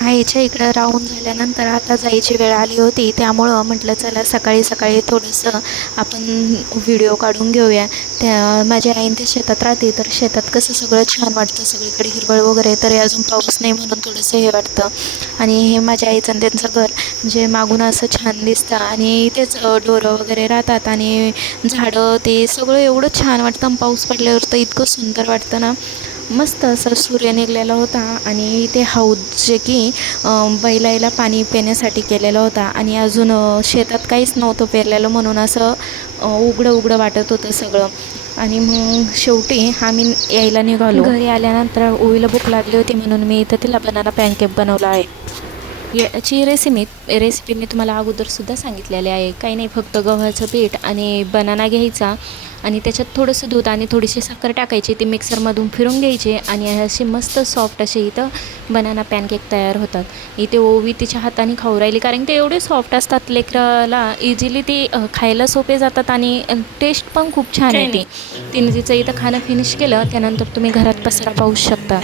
आईच्या इकडं राहून झाल्यानंतर आता जायची वेळ आली होती, त्यामुळं म्हटलं चला सकाळी सकाळी थोडंसं आपण व्हिडिओ काढून घेऊया. त्या माझ्या आईन ते शेतात राहते, तर शेतात कसं सगळं छान वाटतं, सगळीकडे हिरवळ वगैरे. तरी अजून पाऊस नाही म्हणून थोडंसं हे वाटतं. आणि हे माझ्या आईचं आणि त्यांचं घर म्हणजे मागून असं छान दिसतं आणि तेच ढोरं वगैरे राहतात आणि झाडं ते सगळं एवढं छान वाटतं. आणि पाऊस पडल्यावर तर इतकं सुंदर वाटतं ना. मस्त असं सूर्य निघालेला होता आणि ते हौद जे की बैलाला पाणी पिण्यासाठी केलेला होता आणि अजून शेतात काहीच नव्हतं पेरलेलं, म्हणून असं उघडं उघडं वाटत होतं सगळं. आणि मग शेवटी आम्ही यायला निघालो. घरी आल्यानंतर ओवीला भूक लागली होती, म्हणून मी इथं तिला बनाना पॅनकेक बनवला आहे. याची रेसिपी मी तुम्हाला अगोदरसुद्धा सांगितलेली आहे. काही नाही, फक्त गव्हाचं पीठ आणि बनाना घ्यायचा आणि त्याच्यात थोडंसं दूध आणि थोडीशी साखर टाकायची, ती मिक्सरमधून फिरून घ्यायची आणि असे मस्त सॉफ्ट असे इथं बनाना पॅनकेक तयार होतात. इथे ओवी तिच्या हाताने खाऊ राहिली, कारण ते एवढे सॉफ्ट असतात, लेकराला इझिली ते खायला सोपे जातात आणि टेस्ट पण खूप छान येते. तिने तिचं इथं खाणं फिनिश केलं. त्यानंतर तुम्ही घरात पसारा पाहू शकता.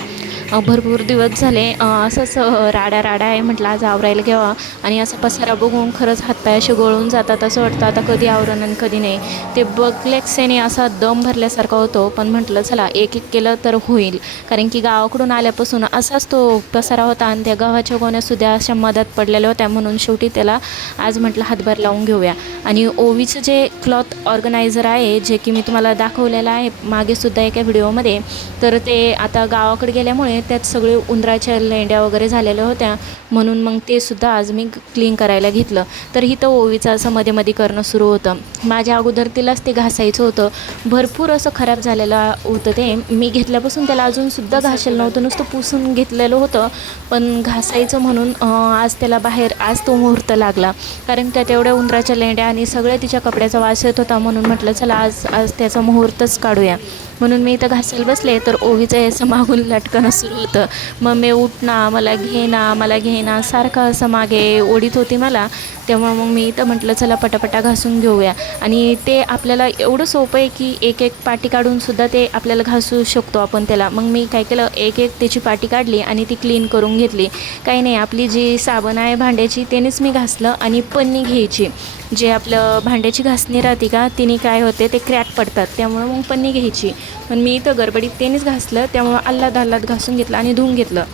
भरपूर दिवस झाले असंच राडा आहे, म्हटलं आज आवरायला घ्यावा. आणि असं पसारा बघून खरंच हातपाय असे गळून जातात, असं वाटतं आता कधी आवरण आणि कधी नाही. ते बघल्याक्षणी असा दम भरल्यासारखा होतो, पण म्हटलं चला एक एक केलं तर होईल, कारण की गावाकडून आल्यापासून असाच तो पसारा होता आणि त्या गव्हाच्या गोण्यासुद्धा अशा मधात पडलेल्या होत्या, म्हणून शेवटी त्याला आज म्हटलं हातभार लावून घेऊया. आणि ओवीचं जे क्लॉथ ऑर्गनायझर आहे, जे की मी तुम्हाला दाखवलेलं आहे मागेसुद्धा एका व्हिडिओमध्ये, तर ते आता गावाकडे गेल्यामुळे त्यात सगळे उंदराच्या लेंड्या वगैरे झालेल्या होत्या, म्हणून मग ते सुद्धा आज मी क्लीन करायला घेतलं. तर इथं ओवीचं असं मध्ये मध्ये करणं सुरू होतं. माझ्या अगोदर तिलाच ते घासायचं होतं, भरपूर असं खराब झालेलं होतं ते. मी घेतल्यापासून त्याला अजूनसुद्धा घासेलं नव्हतं, नुसतं पुसून घेतलेलं होतं. पण घासायचं म्हणून आज त्याला बाहेर आज तो मुहूर्त लागला, कारण त्यात एवढ्या उंदराच्या लेंड्या आणि सगळ्या तिच्या कपड्याचा वास येत होता, म्हणून म्हटलं चला आज त्याचा मुहूर्तच काढूया. म्हणून मी इथं घासायला बसले, तर ओवीचं असं मागून लटकणं सुरू होतं. मम्मी उठ ना, मला घे ना सारखं असं मागे ओढीत होती मला. तेव्हा मग मी इथं म्हटलं चला पटापटा घासून घेऊया. आणि ते आपल्याला एवढं सोपं आहे की एक एक पाटी काढूनसुद्धा ते आपल्याला घासू शकतो आपण त्याला. मग मी काय केलं, एक एक त्याची पाटी काढली आणि ती क्लीन करून घेतली. काही नाही, आपली जी साबण आहे भांड्याची त्यानेच मी घासलं. आणि पन्नी घ्यायची, जे आपलं भांड्याची घासणी राहते का, तिने काय होते ते क्रॅक पडतात, त्यामुळं मग पन्नी घ्यायची. पण मी इथं गडबडीत तेनेच घासलं, त्यामुळं आल्लाद घासून घेतलं आणि धुवून घेतलं.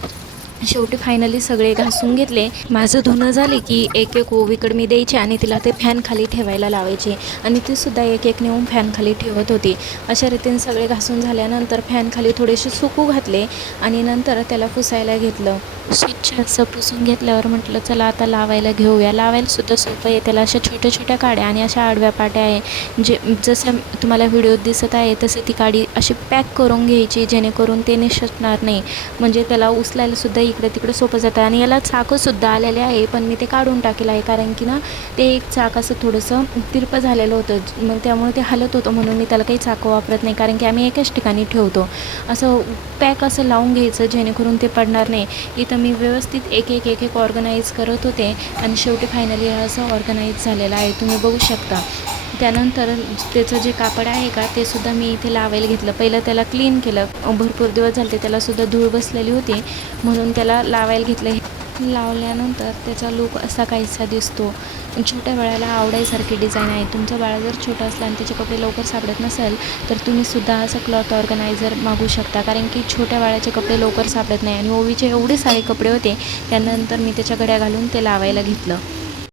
शेवटी फायनली सगळे घासून घेतले. माझं धुणं झाले की एक एक ओवीकडे मी द्यायचे आणि तिला ते फॅन खाली ठेवायला लावायचे आणि तीसुद्धा एक एक नेऊन फॅन खाली ठेवत होती. अशा रीतीने सगळे घासून झाल्यानंतर फॅन खाली थोडेसे सुकू घातले आणि नंतर त्याला पुसायला घेतलं. स्वच्छ असं पुसून घेतल्यावर म्हटलं चला आता लावायला घेऊया. लावायलासुद्धा सोपं आहे. त्याला अशा छोट्या छोट्या काड्या आणि अशा आडव्या पाट्या आहे, जे जसं तुम्हाला व्हिडिओत दिसत आहे तसं ती काडी अशी पॅक करून घ्यायची, जेणेकरून ते निसटणार नाही. म्हणजे त्याला उचलायलासुद्धा इकडे तिकडे सोपं जातं. आणि याला चाकंसुद्धा आलेले आहे, पण मी ते काढून टाकेलं आहे, कारण की ना ते एक चाक असं थोडंसं तिरपं झालेलं होतं, मग त्यामुळे ते हलत होतं, म्हणून मी त्याला काही चाकं वापरत नाही, कारण की आम्ही एकाच ठिकाणी ठेवतो. असं पॅक असं लावून घ्यायचं, जेणेकरून ते पडणार नाही. इथं मी व्यवस्थित एक एक ऑर्गनाईज करत होते आणि शेवटी फायनली असं ऑर्गनाईज झालेलं आहे, तुम्ही बघू शकता. त्यानंतर त्याचं जे कापड आहे का, ते सुद्धा मी इथे लावायला घेतलं. पहिलं त्याला क्लीन केलं, भरपूर दिवस झाले त्यालासुद्धा धूळ बसलेली होती, म्हणून त्याला लावायला घेतलं. लावल्यानंतर त्याचा लूक असा काहीसा दिसतो. छोट्या बाळाला आवडायसारखी डिझाईन आहे. तुमचं बाळ जर छोटं असलं आणि त्याचे कपडे लवकर सापडत नसेल, तर तुम्हीसुद्धा असं क्लॉथ ऑर्गनायझर मागू शकता, कारण की छोट्या बाळाचे कपडे लवकर सापडत नाही. आणि ओवीचे एवढे सारे कपडे होते, त्यानंतर मी त्याच्या घड्या घालून ते लावायला घेतलं.